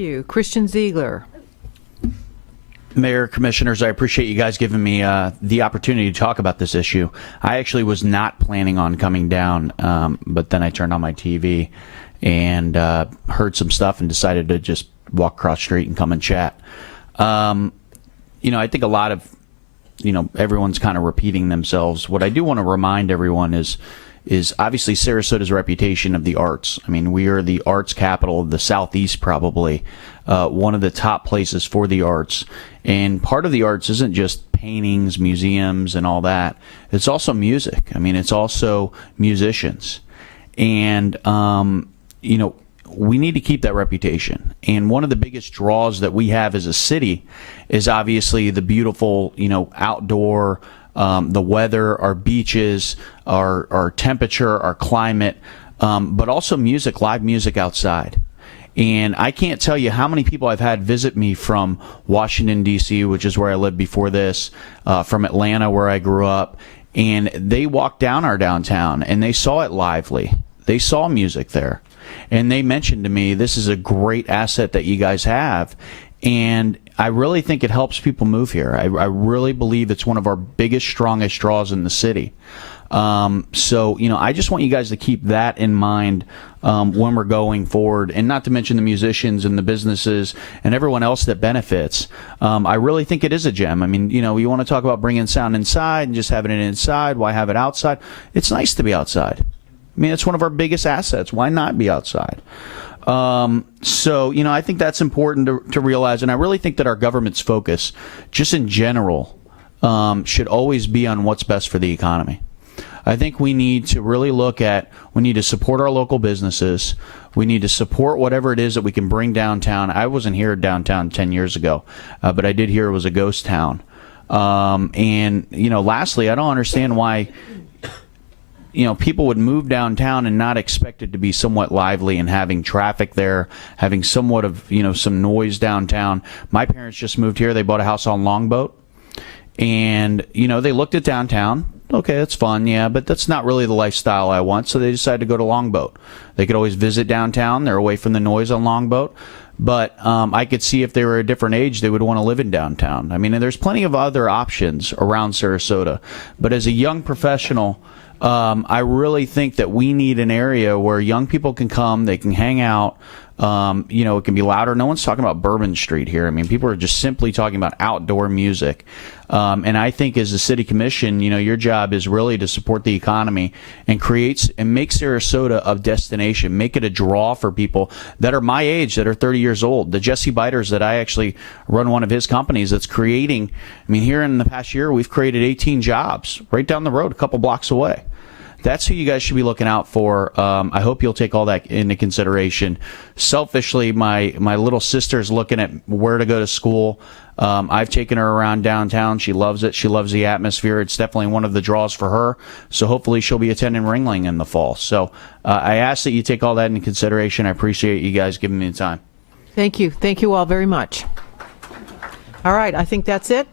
you. Christian Ziegler. Mayor, Commissioners, I appreciate you guys giving me the opportunity to talk about this issue. I actually was not planning on coming down, but then I turned on my TV and heard some stuff and decided to just walk across the street and come and chat. I think a lot of, everyone's kind of repeating themselves. What I do want to remind everyone is obviously Sarasota's reputation of the arts. I mean, we are the arts capital of the Southeast, probably one of the top places for the arts. And part of the arts isn't just paintings, museums, and all that. It's also music. I mean, it's also musicians. And, we need to keep that reputation. And one of the biggest draws that we have as a city is obviously the beautiful, outdoor, the weather, our beaches, our temperature, our climate, but also music, live music outside. And I can't tell you how many people I've had visit me from Washington, D.C., which is where I lived before this, from Atlanta, where I grew up, and they walked down our downtown, and they saw it lively. They saw music there. And they mentioned to me, this is a great asset that you guys have. And I really think it helps people move here. I really believe it's one of our biggest, strongest draws in the city. I just want you guys to keep that in mind when we're going forward, and not to mention the musicians and the businesses and everyone else that benefits. I really think it is a gem. I mean, you want to talk about bringing sound inside and just having it inside. Why have it outside? It's nice to be outside. I mean, it's one of our biggest assets. Why not be outside? I think that's important to realize, and I really think that our government's focus, just in general, should always be on what's best for the economy. I think we need to really we need to support our local businesses. We need to support whatever it is that we can bring downtown. I wasn't here downtown 10 years ago, but I did hear it was a ghost town. Lastly, I don't understand why people would move downtown and not expect it to be somewhat lively and having traffic there, having somewhat of, some noise downtown. My parents just moved here. They bought a house on Longboat. And, they looked at downtown. Okay, that's fun, yeah, but that's not really the lifestyle I want. So they decided to go to Longboat. They could always visit downtown. They're away from the noise on Longboat. But I could see if they were a different age, they would want to live in downtown. I mean, and there's plenty of other options around Sarasota. But as a young professional, I really think that we need an area where young people can come, they can hang out. It can be louder. No one's talking about Bourbon Street here. I mean, people are just simply talking about outdoor music. And I think as a city commission, your job is really to support the economy and make Sarasota a destination, make it a draw for people that are my age, that are 30 years old. The Jesse Biters, that I actually run one of his companies that's creating, here in the past year, we've created 18 jobs right down the road, a couple blocks away. That's who you guys should be looking out for. I hope you'll take all that into consideration. Selfishly, my little sister's looking at where to go to school. I've taken her around downtown. She loves it. She loves the atmosphere. It's definitely one of the draws for her. So hopefully she'll be attending Ringling in the fall. So I ask that you take all that into consideration. I appreciate you guys giving me the time. Thank you. Thank you all very much. All right, I think that's it.